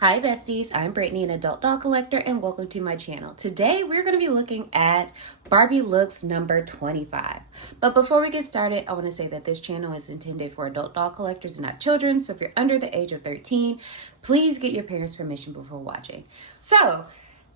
Hi besties, I'm Brittany, an adult doll collector, and welcome to my channel. Today we're going to be looking at Barbie Looks number 25. But before we get started, I want to say that this channel is intended for adult doll collectors and not children. So if you're under the age of 13, please get your parents' permission before watching. So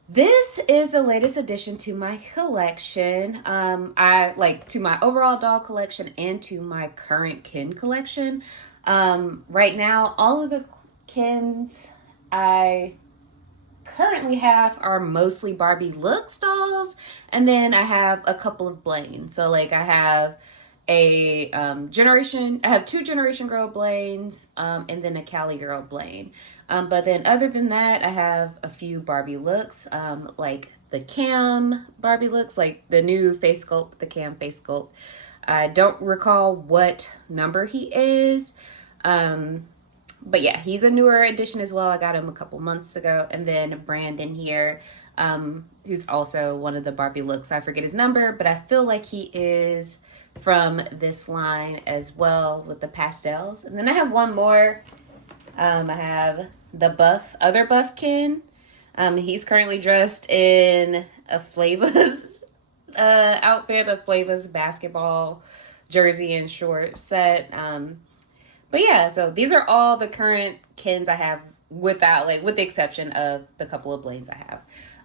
this is the latest addition to my collection. To my overall doll collection and to my current kin collection. Right now, all of the kins I currently have are mostly Barbie Looks dolls, and then I have a couple of Blaines. So like I have I have two Generation Girl Blaines, and then a Cali Girl Blaine. But then other than that, I have a few Barbie Looks, like the Cam Barbie Looks, like the new face sculpt, the Cam face sculpt. I don't recall what number he is. But yeah, he's a newer addition as well. I got him a couple months ago. And then Brandon here, who's also one of the Barbie Looks. I forget his number, but I feel like he is from this line as well with the pastels. And then I have one more. I have the other Buffkin. He's currently dressed in a Flavas outfit, a Flavas basketball jersey and short set. But yeah, so these are all the current kins I have with the exception of the couple of Blaines I have.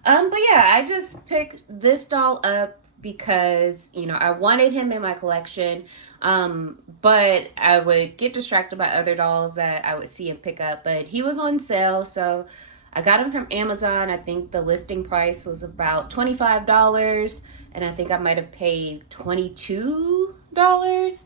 But yeah, I just picked this doll up because, I wanted him in my collection. But I would get distracted by other dolls that I would see and pick up. But he was on sale, so I got him from Amazon. I think the listing price was about $25, and I think I might have paid $22.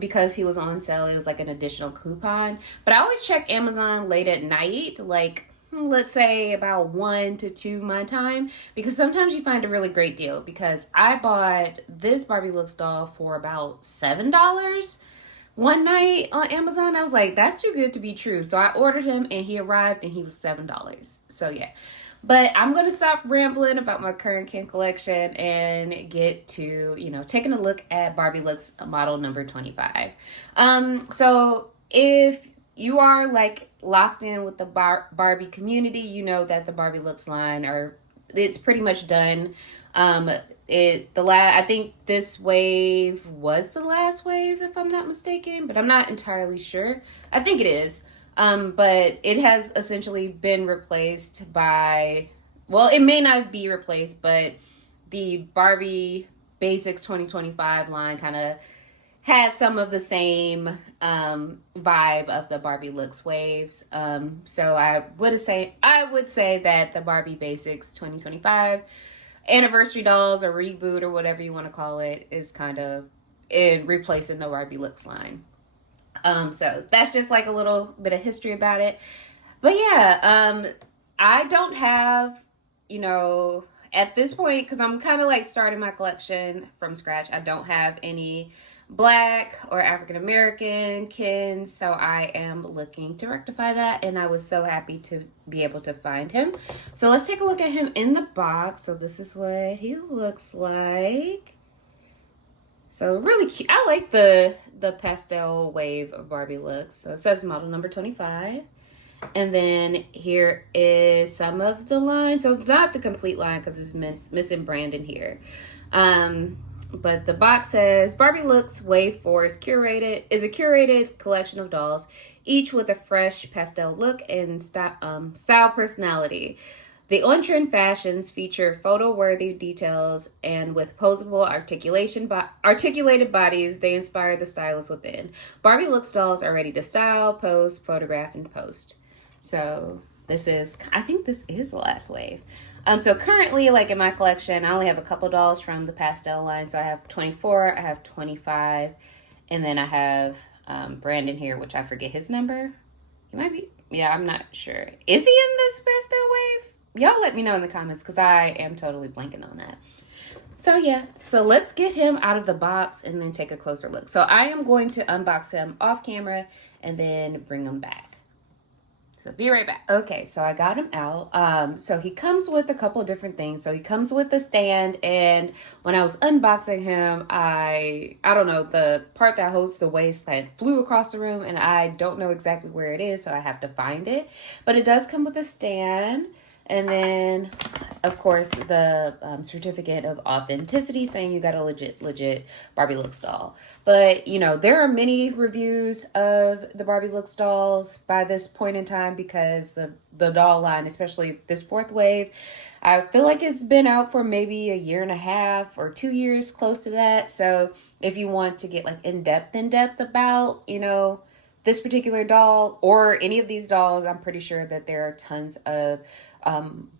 Because he was on sale. It was like an additional coupon. But I always check Amazon late at night, like let's say about 1 to 2 my time, because sometimes you find a really great deal. Because I bought this Barbie Looks doll for about $7 one night on Amazon. I was like, that's too good to be true. So I ordered him and he arrived and he was $7. So yeah. But I'm going to stop rambling about my current kin collection and get to, taking a look at Barbie Looks model number 25. So if you are like locked in with the Barbie community, you know that the Barbie Looks line it's pretty much done. I think this wave was the last wave, if I'm not mistaken, but I'm not entirely sure. I think it is. But it has essentially been replaced by, well, it may not be replaced, but the Barbie Basics 2025 line kind of has some of the same vibe of the Barbie Looks waves. So I would say that the Barbie Basics 2025 anniversary dolls or reboot or whatever you want to call it is kind of replacing the Barbie Looks line. So that's just like a little bit of history about it. But yeah, I don't have, at this point, because I'm kind of like starting my collection from scratch, I don't have any Black or African American kin, so I am looking to rectify that, and I was so happy to be able to find him. So let's take a look at him in the box. So this is what he looks like. So really cute. I like the pastel wave of Barbie Looks. So it says model number 25. And then here is some of the line. So it's not the complete line because it's missing Brandon here. But the box says Barbie Looks Wave 4 is a curated collection of dolls, each with a fresh pastel look and style personality. The on-trend fashions feature photo-worthy details, and with posable articulated bodies, they inspire the stylists within. Barbie Looks dolls are ready to style, pose, photograph, and post. So I think this is the last wave. So currently, like in my collection, I only have a couple dolls from the pastel line. So I have 24, I have 25, and then I have Brandon here, which I forget his number. He might be, yeah, I'm not sure. Is he in this pastel wave? Y'all let me know in the comments because I am totally blanking on that. So yeah, so let's get him out of the box and then take a closer look. So I am going to unbox him off camera and then bring him back. So be right back. Okay, so I got him out. So he comes with a couple of different things. So he comes with the stand, and when I was unboxing him, I don't know, the part that holds the waist that flew across the room, and I don't know exactly where it is, so I have to find it. But it does come with a stand, and then of course the certificate of authenticity saying you got a legit Barbie Looks doll. But you know, there are many reviews of the Barbie Looks dolls by this point in time, because the doll line, especially this fourth wave, I feel like it's been out for maybe a year and a half or 2 years, close to that. So if you want to get like in depth about, you know, this particular doll or any of these dolls, I'm pretty sure that there are tons of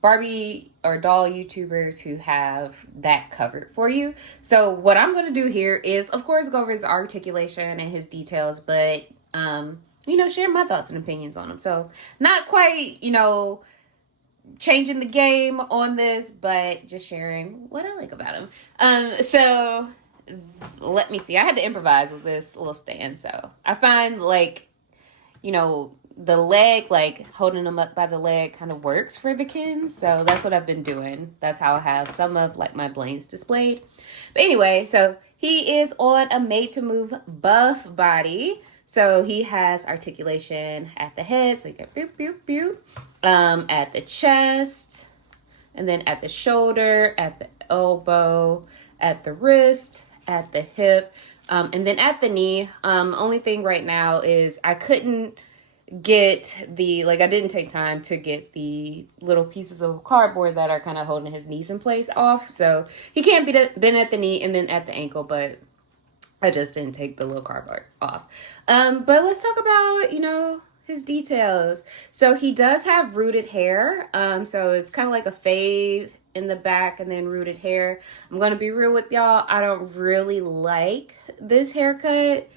Barbie or doll YouTubers who have that covered for you. So what I'm going to do here is, of course, go over his articulation and his details, but, you know, share my thoughts and opinions on him. So not quite, you know, changing the game on this, but just sharing what I like about him. So let me see. I had to improvise with this little stand. So I find, like, you know, the leg, like holding them up by the leg, kind of works for the kin. So that's what I've been doing. That's how I have some of like my blains displayed. But anyway, so he is on a made to move buff body. So he has articulation at the head. So you get boop, boop, boop. At the chest, and then at the shoulder, at the elbow, at the wrist, at the hip, and then at the knee. Only thing right now is I couldn't get the, like, I didn't take time to get the little pieces of cardboard that are kind of holding his knees in place off. So he can't be been at the knee and then at the ankle, but I just didn't take the little cardboard off. But let's talk about, you know, his details. So he does have rooted hair. So it's kind of like a fade in the back and then rooted hair. I'm going to be real with y'all. I don't really like this haircut.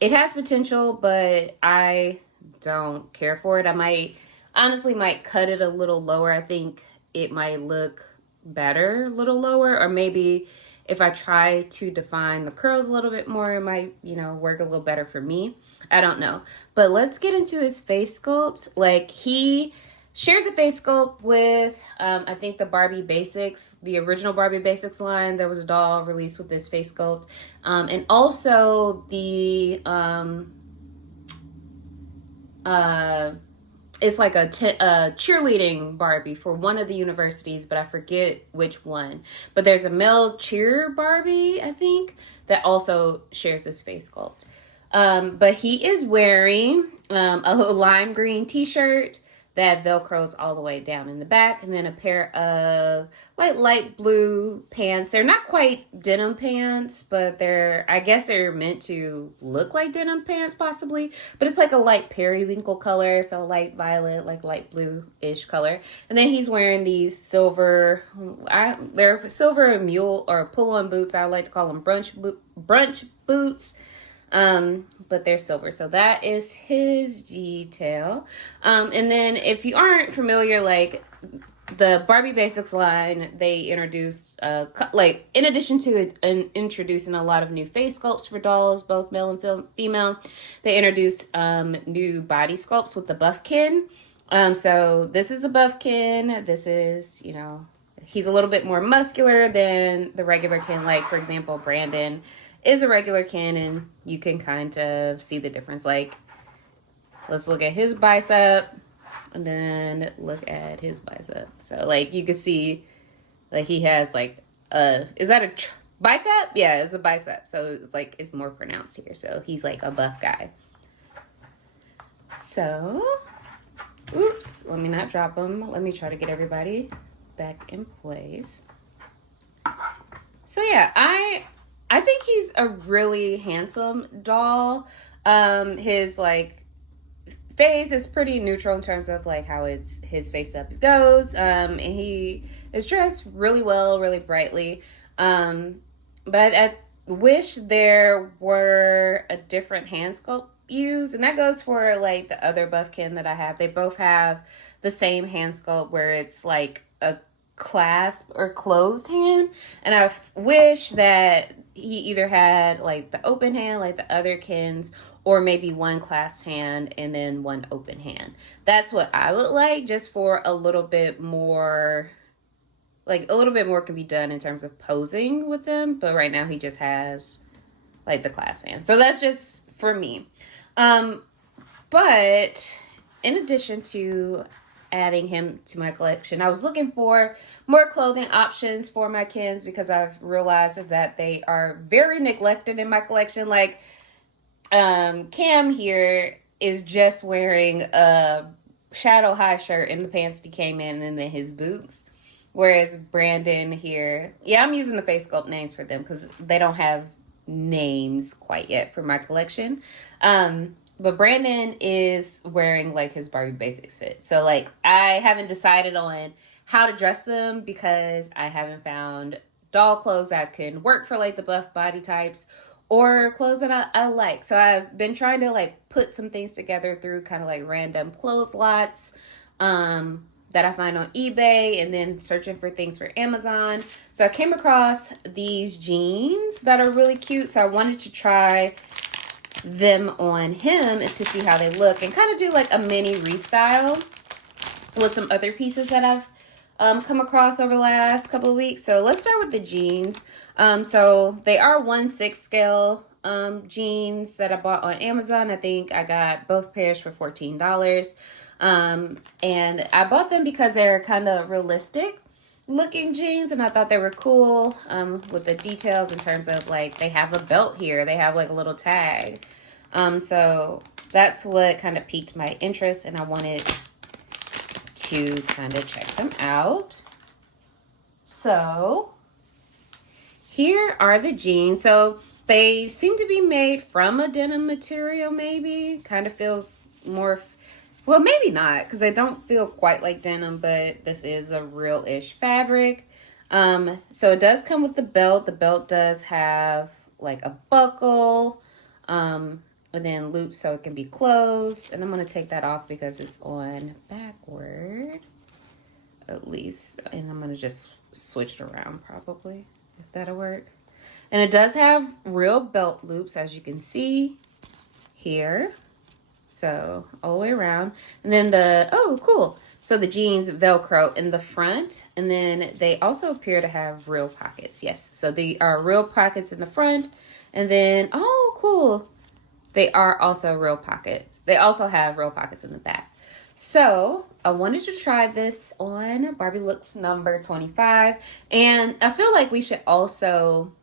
It has potential, but I don't care for it. I honestly might cut it a little lower. I think it might look better a little lower, or maybe if I try to define the curls a little bit more, it might, you know, work a little better for me. I don't know. But let's get into his face sculpt. Like, he shares a face sculpt with, I think, the Barbie Basics, the original Barbie Basics line. There was a doll released with this face sculpt. And also the, it's like a cheerleading Barbie for one of the universities, but I forget which one. But there's a male cheer Barbie, I think, that also shares this face sculpt. But he is wearing a lime green t-shirt that velcros all the way down in the back, and then a pair of like light blue pants. They're not quite denim pants, but I guess they're meant to look like denim pants possibly, but it's like a light periwinkle color, so light violet, like light blue-ish color. And then he's wearing these silver, they're silver mule or pull-on boots. I like to call them brunch boots. But they're silver. So that is his detail. And then if you aren't familiar, like the Barbie Basics line, they introduced, like, in addition to introducing a lot of new face sculpts for dolls, both male and female, they introduced new body sculpts with the buffkin. So this is the buffkin. This is, you know, he's a little bit more muscular than the regular kin. Like, for example, Brandon is a regular kin, and you can kind of see the difference. Like, let's look at his bicep and then look at his bicep. So, like, you can see, like, he has, like, is that a bicep? Yeah, it's a bicep. So, it's, like, it's more pronounced here. So, he's, like, a buff guy. So, oops, let me not drop him. Let me try to get everybody back in place. So, yeah, I think he's a really handsome doll. His, like, face is pretty neutral in terms of, like, how his face up goes. And he is dressed really well, really brightly. But I wish there were a different hand sculpt used. And that goes for, like, the other buffkin that I have. They both have the same hand sculpt where it's, like, a clasp or closed hand, and I wish that he either had like the open hand like the other Kens, or maybe one clasped hand and then one open hand. That's what I would like, just for a little bit more, like a little bit more can be done in terms of posing with them. But right now he just has like the clasped hand, so that's just for me. But in addition to adding him to my collection, I was looking for more clothing options for my Kens, because I've realized that they are very neglected in my collection. Like, Cam here is just wearing a shadow high shirt and the pants he came in, and then his boots. Whereas Brandon here, yeah, I'm using the face sculpt names for them because they don't have names quite yet for my collection. But Brandon is wearing like his Barbie Basics fit. So like I haven't decided on how to dress them because I haven't found doll clothes that can work for like the buff body types, or clothes that I like. So I've been trying to like put some things together through kind of like random clothes lots that I find on eBay, and then searching for things for Amazon. So I came across these jeans that are really cute. So I wanted to try them on him to see how they look, and kind of do like a mini restyle with some other pieces that I've come across over the last couple of weeks. So let's start with the jeans. So they are 1/6 scale jeans that I bought on Amazon. I think I got both pairs for $14. And I bought them because they're kind of realistic looking jeans, and I thought they were cool with the details in terms of like they have a belt here, they have like a little tag. So that's what kind of piqued my interest, and I wanted to kind of check them out. So here are the jeans. So they seem to be made from a denim material, maybe. Kind of feels more, well, maybe not, because they don't feel quite like denim, but this is a real-ish fabric. So it does come with the belt. The belt does have like a buckle, and then loops so it can be closed. And I'm going to take that off because it's on backward, at least. And I'm going to just switch it around probably, if that'll work. And it does have real belt loops, as you can see here. So all the way around. And then oh, cool. So the jeans Velcro in the front, and then they also appear to have real pockets. Yes, so they are real pockets in the front, and then, oh, cool. They are also real pockets. They also have real pockets in the back. So I wanted to try this on Barbie Looks number 25, and I feel like we should also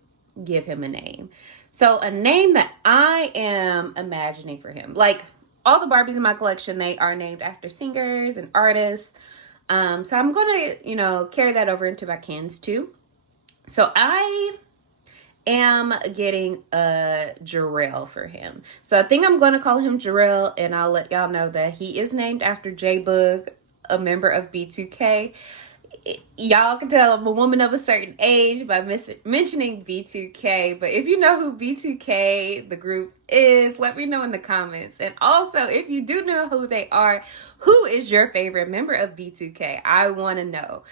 give him a name. So a name that I am imagining for him, like, all the Barbies in my collection, they are named after singers and artists. So I'm going to, carry that over into my Kens too. So I am getting a Jarrell for him. So I think I'm going to call him Jarrell, and I'll let y'all know that he is named after J-Boog, a member of B2K. Y'all can tell I'm a woman of a certain age by mentioning B2K, but if you know who B2K, the group, is, let me know in the comments. And also, if you do know who they are, who is your favorite member of B2K? I want to know.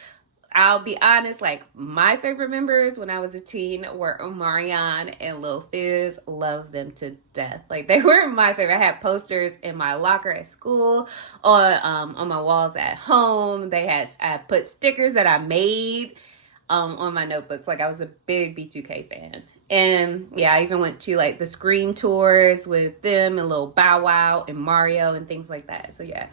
I'll be honest, like, my favorite members when I was a teen were Omarion and Lil Fizz. Love them to death. Like, they were my favorite. I had posters in my locker at school, on my walls at home. I put stickers that I made on my notebooks. Like, I was a big B2K fan. And yeah, I even went to like the Scream tours with them and Lil Bow Wow and Mario and things like that. So yeah.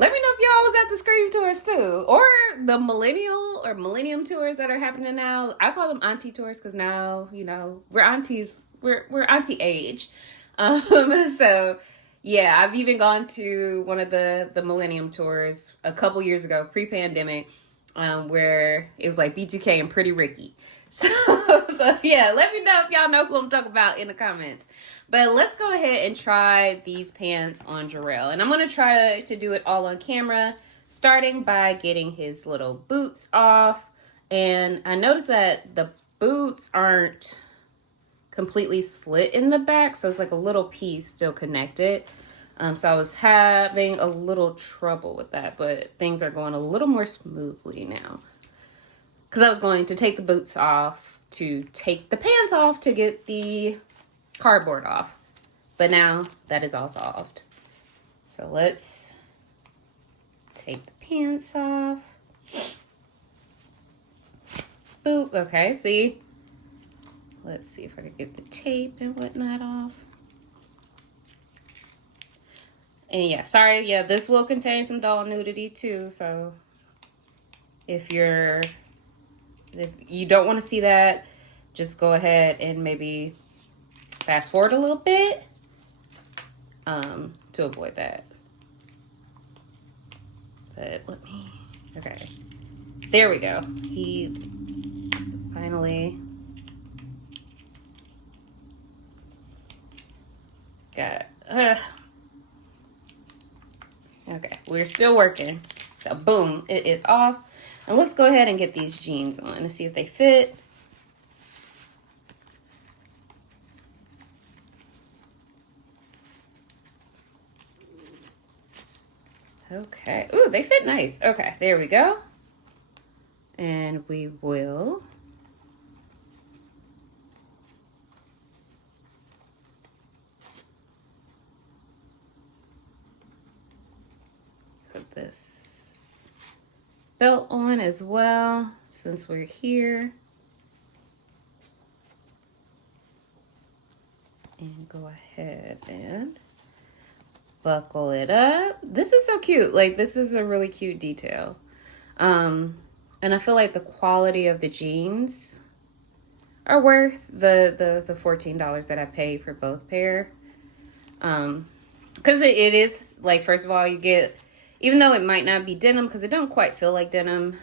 Let me know if y'all was at the Scream tours too, or the Millennium tours that are happening now. I call them auntie tours because now, we're aunties, we're auntie age. So yeah, I've even gone to one of the Millennium tours a couple years ago, pre-pandemic, where it was like B2K and Pretty Ricky. So yeah, let me know if y'all know who I'm talking about in the comments. But let's go ahead and try these pants on Jarrell. And I'm going to try to do it all on camera, starting by getting his little boots off. And I noticed that the boots aren't completely slit in the back, so it's like a little piece still connected. So I was having a little trouble with that, but things are going a little more smoothly now. because I was going to take the boots off to take the pants off to get the cardboard off. But now that is all solved. So let's take the pants off. Boop. Okay, see? Let's see if I can get the tape and whatnot off. And yeah, sorry. Yeah, this will contain some doll nudity too. So if you don't want to see that, just go ahead and maybe fast forward a little bit to avoid that. But let me, okay. There we go. He finally got, okay, we're still working. So boom, it is off. And let's go ahead and get these jeans on and see if they fit. Okay. Ooh, they fit nice. Okay, there we go. And we will put this belt on as well since we're here. And go ahead and buckle it up. This is so cute. Like, this is a really cute detail. And I feel like the quality of the jeans are worth the $14 that I paid for both pair. Because it is, like, first of all, you get, even though it might not be denim, because it don't quite feel like denim,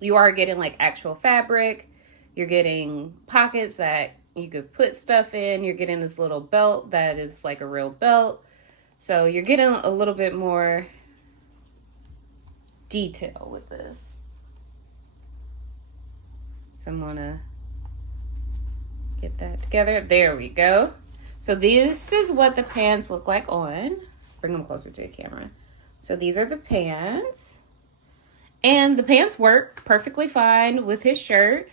you are getting, like, actual fabric. You're getting pockets that you could put stuff in. You're getting this little belt that is like a real belt. So you're getting a little bit more detail with this. So I'm gonna get that together. There we go. So this is what the pants look like on. Bring them closer to the camera. So these are the pants. And the pants work perfectly fine with his shirt.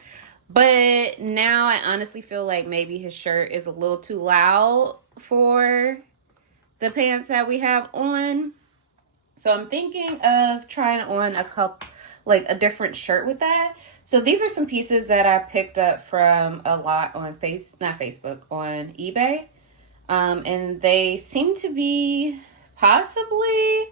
But now I honestly feel like maybe his shirt is a little too loud for the pants that we have on. So I'm thinking of trying on a different shirt with that. So these are some pieces that I picked up from a lot on on eBay. And they seem to be possibly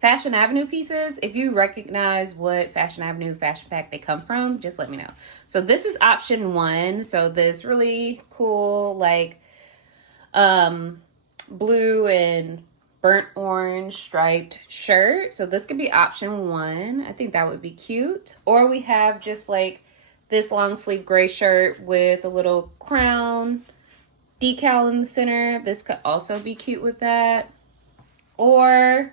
Fashion Avenue pieces. If you recognize what Fashion Avenue Fashion Pack they come from, just let me know. So this is option 1. So this really cool, like, blue and burnt orange striped shirt. So this could be option 1. I think that would be cute. Or we have just like this long sleeve gray shirt with a little crown decal in the center. This could also be cute with that. Or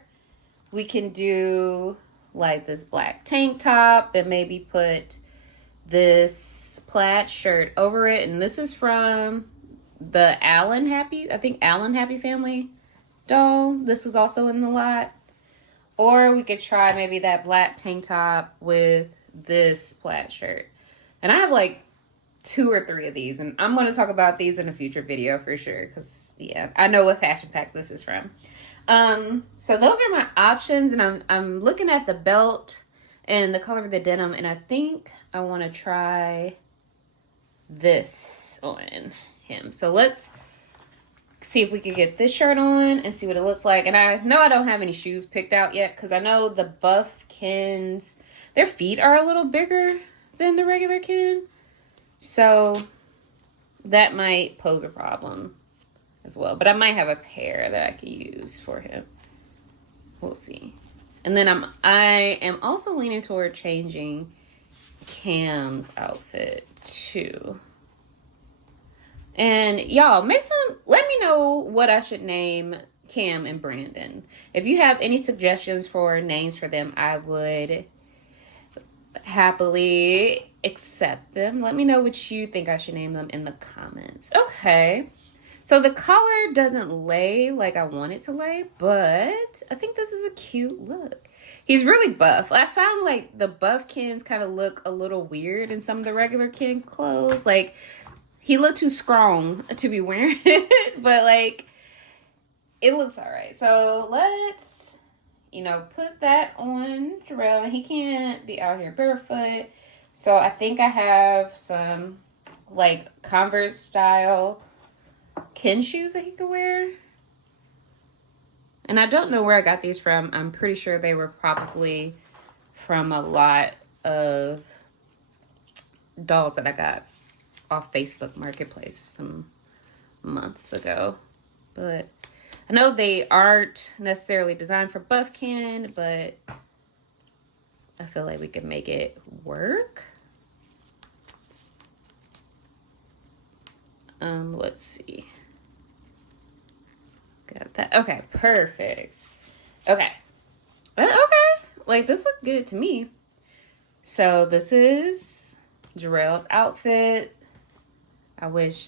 we can do like this black tank top and maybe put this plaid shirt over it. And this is from the Allen Happy Family doll. This is also in the lot. Or we could try maybe that black tank top with this plaid shirt. And I have like 2 or 3 of these. And I'm going to talk about these in a future video for sure. Because, yeah, I know what fashion pack this is from. So those are my options, and I'm looking at the belt and the color of the denim, and I think I want to try this on him. So let's see if we can get this shirt on and see what it looks like. And I know I don't have any shoes picked out yet, because I know the buff Kens, their feet are a little bigger than the regular Ken. So that might pose a problem as well. But I might have a pair that I could use for him. We'll see. And then I am also leaning toward changing Cam's outfit too. And y'all, let me know what I should name Cam and Brandon. If you have any suggestions for names for them, I would happily accept them. Let me know what you think I should name them in the comments. Okay. So the collar doesn't lay like I want it to lay, but I think this is a cute look. He's really buff. I found like the buff Kens kind of look a little weird in some of the regular Ken clothes. Like he looked too strong to be wearing it, but like it looks all right. So let's, put that on Jarrell. He can't be out here barefoot. So I think I have some like Converse style Ken shoes that he could wear. And I don't know where I got these from. I'm pretty sure they were probably from a lot of dolls that I got off Facebook Marketplace some months ago. But I know they aren't necessarily designed for buff Ken, but I feel like we could make it work. Let's see. Got that. Okay, perfect. Okay. Like, this looked good to me. So, this is Jarrell's outfit. I wish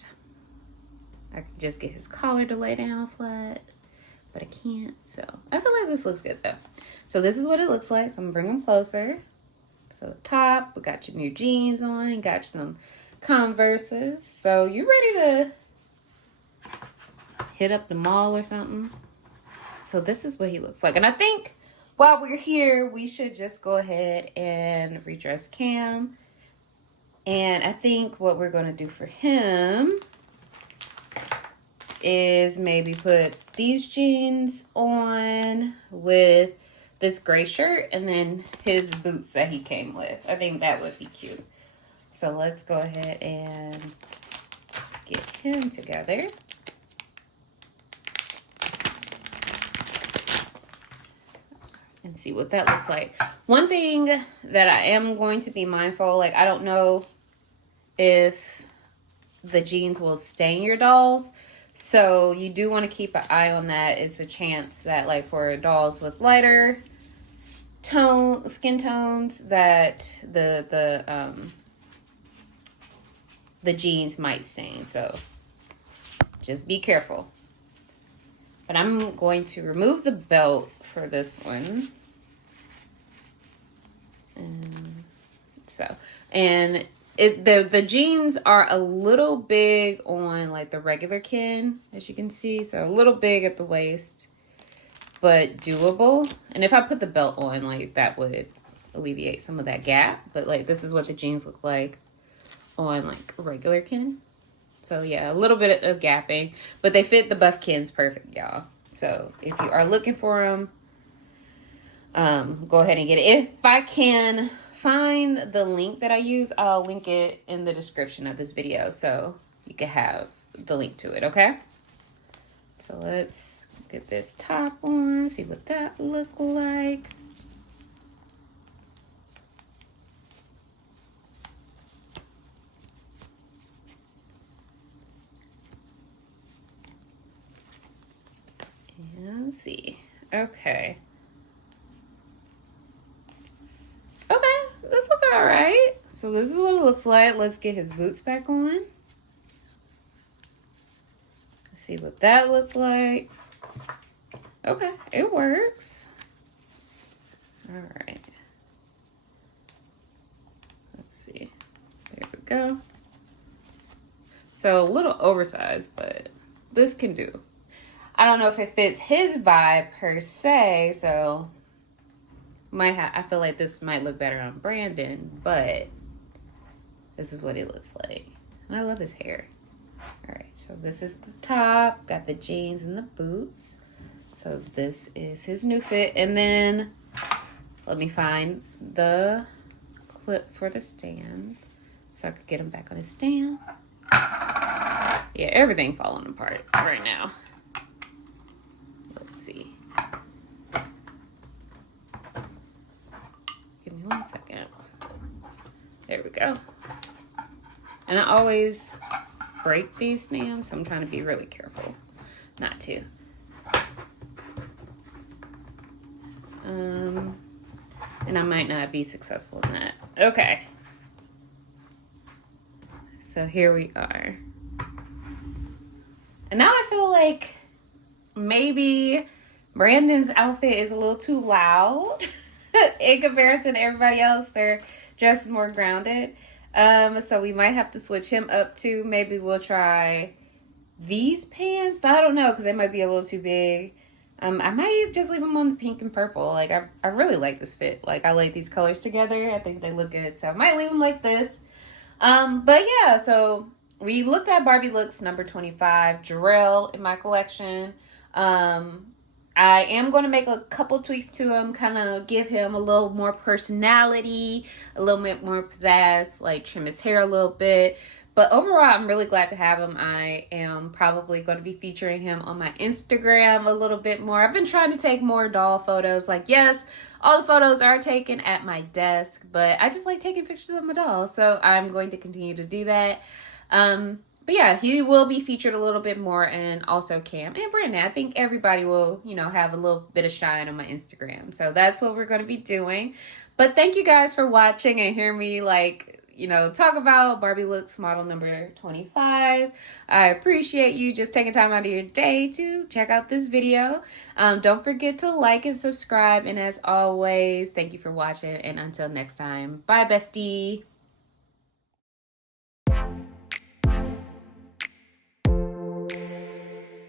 I could just get his collar to lay down flat, but I can't. So, I feel like this looks good, though. So, this is what it looks like. So, I'm going to bring them closer. So, the top, we got your new jeans on. You got some Converses. So, you ready to hit up the mall or something? So this is what he looks like. And I think while we're here, we should just go ahead and redress Cam. And I think what we're going to do for him is maybe put these jeans on with this gray shirt and then his boots that he came with. I think that would be cute. So let's go ahead and get him together. And see what that looks like. One thing that I am going to be mindful, like I don't know if the jeans will stain your dolls. So you do want to keep an eye on that. It's a chance that like for dolls with lighter skin tones that the jeans might stain. So just be careful. But I'm going to remove the belt for this one. And the jeans are a little big on like the regular Ken, as you can see. So a little big at the waist, but doable. And if I put the belt on, like that would alleviate some of that gap. But like this is what the jeans look like on like regular Ken. So yeah, a little bit of gapping, but they fit the buff Kens perfect, y'all. So if you are looking for them, go ahead and get it. If I can find the link that I use, I'll link it in the description of this video so you can have the link to it, okay? So let's get this top on, see what that look like. And let's see. Okay. This look all right. So this is what it looks like. Let's get his boots back on. Let's see what that looked like. Okay, it works. All right. Let's see. There we go. So a little oversized, but this can do. I don't know if it fits his vibe per se, so I feel like this might look better on Brandon, but this is what it looks like. And I love his hair. All right, so this is the top. Got the jeans and the boots. So this is his new fit. And then let me find the clip for the stand so I could get him back on his stand. Yeah, everything falling apart right now. Let's see. Give me 1 second. There we go. And I always break these stands, so I'm trying to be really careful not to. And I might not be successful in that. Okay. So here we are. And now I feel like maybe Brandon's outfit is a little too loud in comparison to everybody else. They're just more grounded. So we might have to switch him up too. Maybe we'll try these pants, but I don't know because they might be a little too big. I might just leave them on the pink and purple. Like I really like this fit. Like I like these colors together. I think they look good. So I might leave them like this. But yeah, so we looked at Barbie Looks number 25, Jarrell in my collection. I am going to make a couple tweaks to him, kind of give him a little more personality, a little bit more pizzazz, like trim his hair a little bit. But overall, I'm really glad to have him. I am probably going to be featuring him on my Instagram a little bit more. I've been trying to take more doll photos. Like, yes, all the photos are taken at my desk, but I just like taking pictures of my dolls. So I'm going to continue to do that. But yeah, he will be featured a little bit more, and also Cam and Brandon. I think everybody will, have a little bit of shine on my Instagram. So that's what we're going to be doing. But thank you guys for watching and hear me talk about Barbie Looks model number 25. I appreciate you just taking time out of your day to check out this video. Don't forget to like and subscribe. And as always, thank you for watching. And until next time, bye, bestie.